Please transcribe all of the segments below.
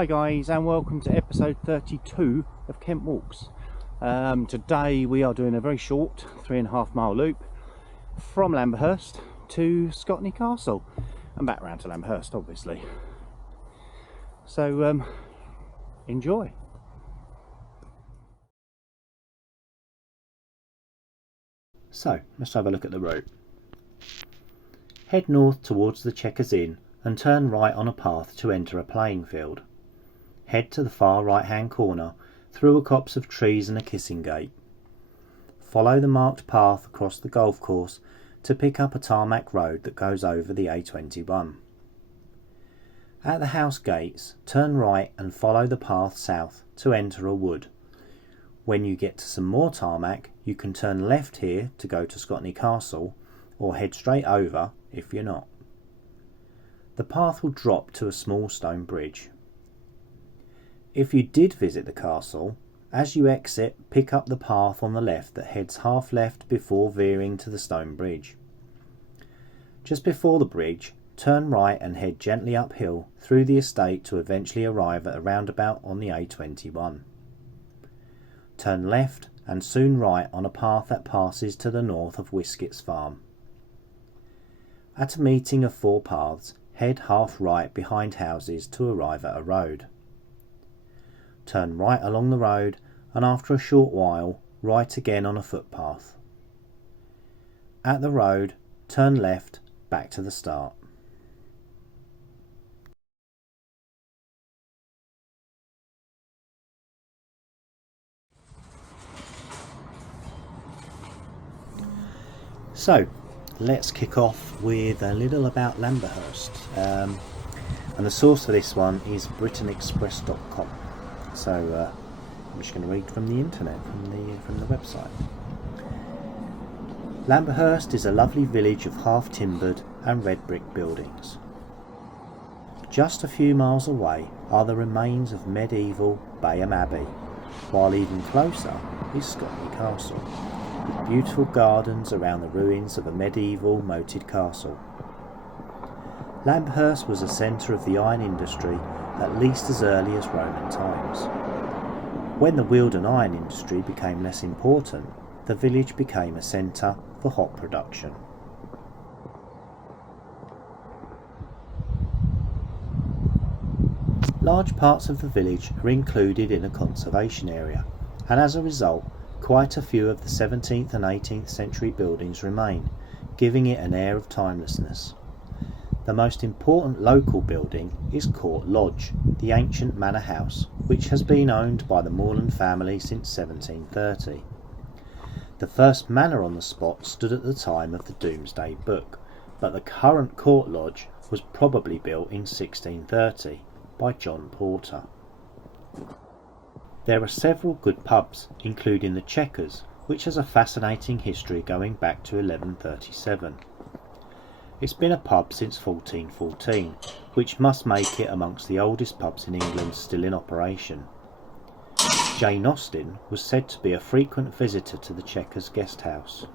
Hi guys, and welcome to episode 32 of Kent Walks. Today we are doing a very short 3.5 mile loop from Lamberhurst to Scotney Castle and back round to Lamberhurst obviously. So enjoy. So let's have a look at the route. Head north towards the Chequers Inn and turn right on a path to enter a playing field. Head to the far right hand corner through a copse of trees and a kissing gate. Follow the marked path across the golf course to pick up a tarmac road that goes over the A21. At the house gates, turn right and follow the path south to enter a wood. When you get to some more tarmac, you can turn left here to go to Scotney Castle, or head straight over if you're not. The path will drop to a small stone bridge. If you did visit the castle, as you exit, pick up the path on the left that heads half left before veering to the stone bridge. Just before the bridge, turn right and head gently uphill through the estate to eventually arrive at a roundabout on the A21. Turn left and soon right on a path that passes to the north of Wisket's farm. At a meeting of four paths, head half right behind houses to arrive at a road. Turn right along the road and after a short while, right again on a footpath. At the road, turn left back to the start. So, let's kick off with a little about Lamberhurst. And the source for this one is BritainExpress.com. So I'm just going to read from the internet, from the website. Lamberhurst is a lovely village of half-timbered and red brick buildings. Just a few miles away are the remains of medieval Bayham Abbey, while even closer is Scotney Castle, with beautiful gardens around the ruins of a medieval moated castle. Lamberhurst was a centre of the iron industry at least as early as Roman times. When the Wealden iron industry became less important, the village became a centre for hop production. Large parts of the village are included in a conservation area, and as a result, quite a few of the 17th and 18th century buildings remain, giving it an air of timelessness. The most important local building is Court Lodge, the ancient manor house, which has been owned by the Morland family since 1730. The first manor on the spot stood at the time of the Domesday Book, but the current Court Lodge was probably built in 1630 by John Porter. There are several good pubs, including the Chequers, which has a fascinating history going back to 1137. It's been a pub since 1414, which must make it amongst the oldest pubs in England still in operation. Jane Austen was said to be a frequent visitor to the Chequers guest house.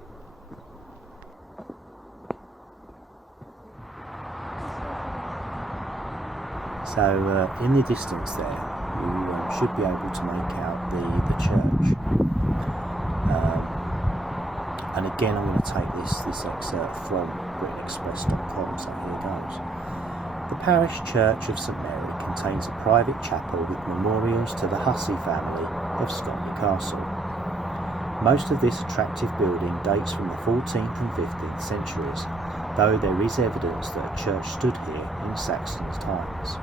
So in the distance there, you should be able to make out the church. And again, I'm going to take this excerpt from BritainExpress.com, so here goes. The parish church of St Mary contains a private chapel with memorials to the Hussey family of Scotney Castle. Most of this attractive building dates from the 14th and 15th centuries, though there is evidence that a church stood here in Saxon times.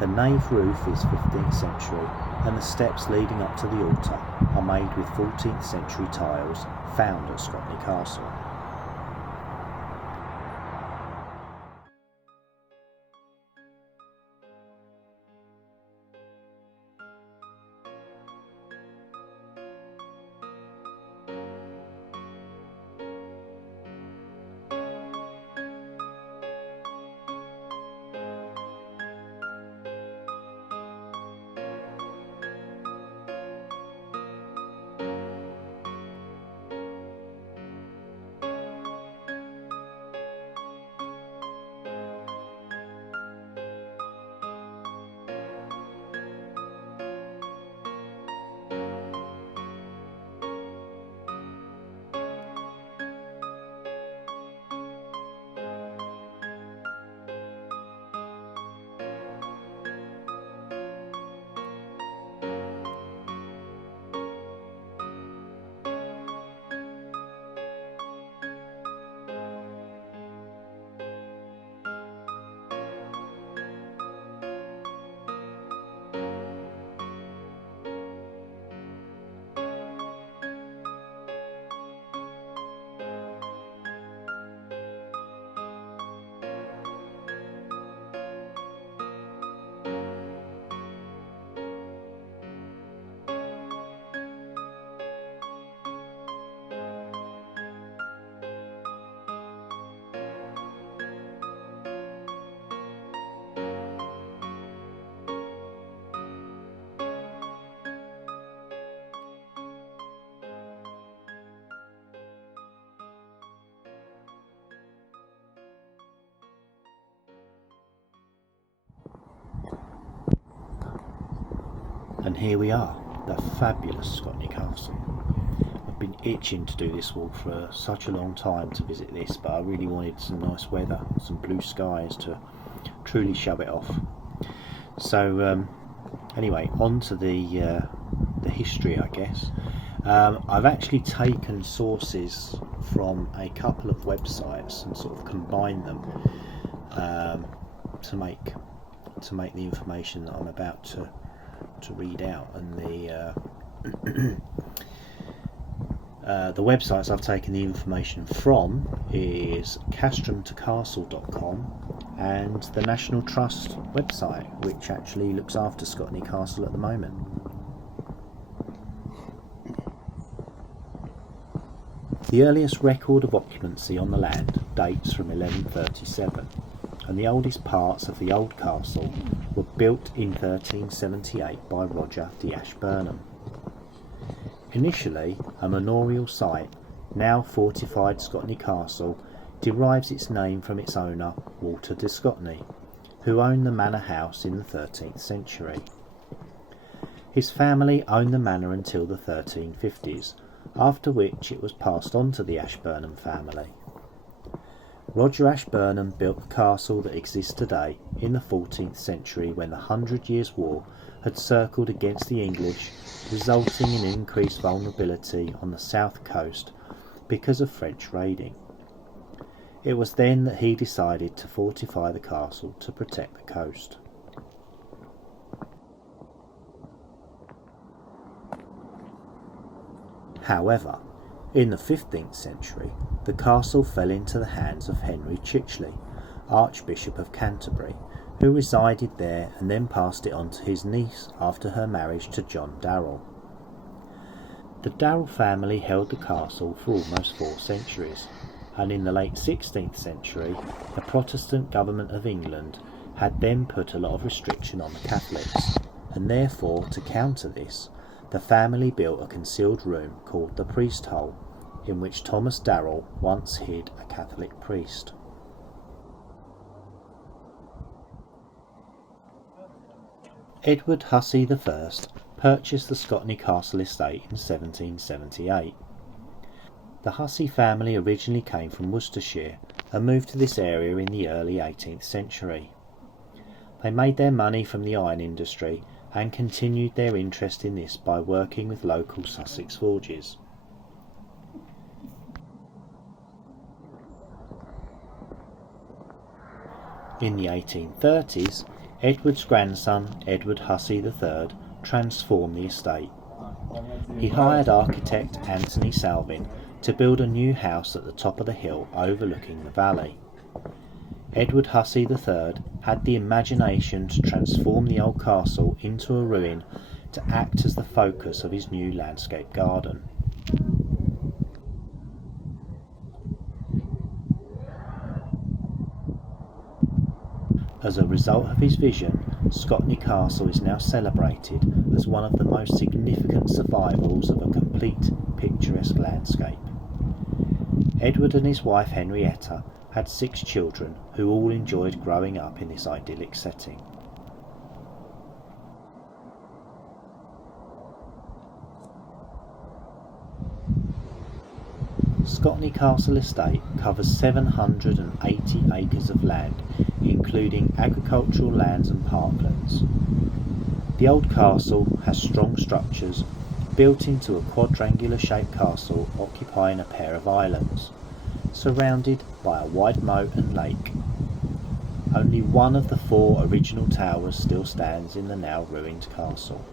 The nave roof is 15th century, and the steps leading up to the altar are made with 14th century tiles found at Scotney Castle. And here we are, the fabulous Scotney Castle. I've been itching to do this walk for such a long time to visit this, but I really wanted some nice weather, some blue skies to truly show it off. So anyway, on to the history, I guess. I've actually taken sources from a couple of websites and sort of combined them to make the information that I'm about to read out. And the websites I've taken the information from is castromtocastle.com and the National Trust website, which actually looks after Scotney Castle at the moment. The earliest record of occupancy on the land dates from 1137, and the oldest parts of the old castle were built in 1378 by Roger de Ashburnham. Initially a manorial site, now fortified Scotney Castle derives its name from its owner Walter de Scotney, who owned the manor house in the 13th century. His family owned the manor until the 1350s, after which it was passed on to the Ashburnham family. Roger Ashburnham built the castle that exists today in the 14th century when the 100 Years' War had circled against the English, resulting in increased vulnerability on the south coast because of French raiding. It was then that he decided to fortify the castle to protect the coast. However, in the 15th century, the castle fell into the hands of Henry Chicheley, Archbishop of Canterbury, who resided there and then passed it on to his niece after her marriage to John Darrell. The Darrell family held the castle for almost 4 centuries, and in the late 16th century, the Protestant government of England had then put a lot of restriction on the Catholics, and therefore, to counter this, the family built a concealed room called the Priest Hole, in which Thomas Darrell once hid a Catholic priest. Edward Hussey I purchased the Scotney Castle estate in 1778. The Hussey family originally came from Worcestershire and moved to this area in the early 18th century. They made their money from the iron industry and continued their interest in this by working with local Sussex forges. In the 1830s, Edward's grandson, Edward Hussey III, transformed the estate. He hired architect Anthony Salvin to build a new house at the top of the hill overlooking the valley. Edward Hussey III had the imagination to transform the old castle into a ruin to act as the focus of his new landscape garden. As a result of his vision, Scotney Castle is now celebrated as one of the most significant survivals of a complete picturesque landscape. Edward and his wife Henrietta had 6 children who all enjoyed growing up in this idyllic setting. Scotney Castle estate covers 780 acres of land, including agricultural lands and parklands. The old castle has strong structures built into a quadrangular shaped castle occupying a pair of islands, surrounded by a wide moat and lake. Only one of the 4 original towers still stands in the now ruined castle.